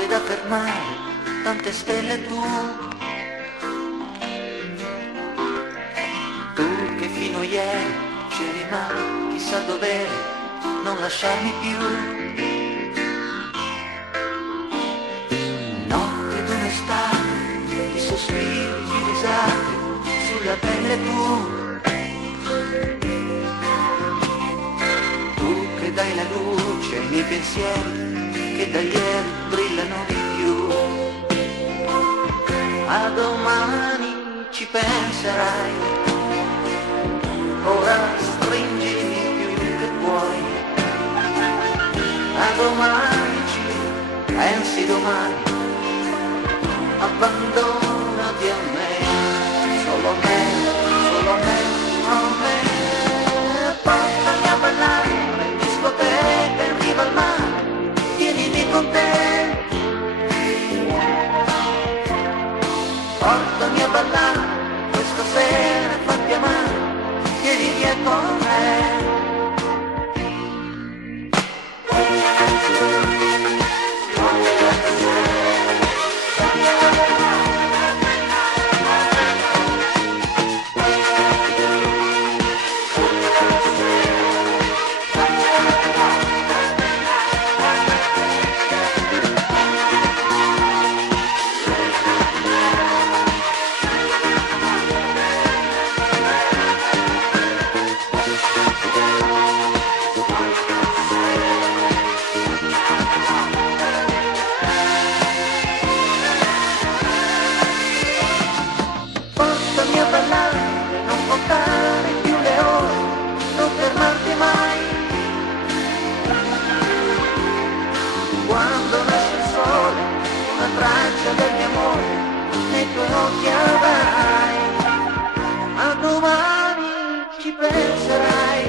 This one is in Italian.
notte da fermare, tante stelle tu. Tu che fino a ieri c'eri ma chissà dov'eri, non lasciarmi più. Notte d'un'estate, di sospiri, di risate, sulla pelle tu. Tu che dai la luce ai miei pensieri, che da ieri brillano di più. A domani ci penserai, ora stringimi più che puoi. A domani ci pensi domani, abbandonati a me, solo a me, solo a me, a me. Portami a ballare in discoteca in riva al mare, tienimi con te. Portami a ballare questa sera, fatti amare, tieni via con me. Portami a ballare, non contare più le ore, non fermarti mai. Quando nasce il sole, una traccia del mio amore nei tuoi occhi avrai. A domani ci penserai.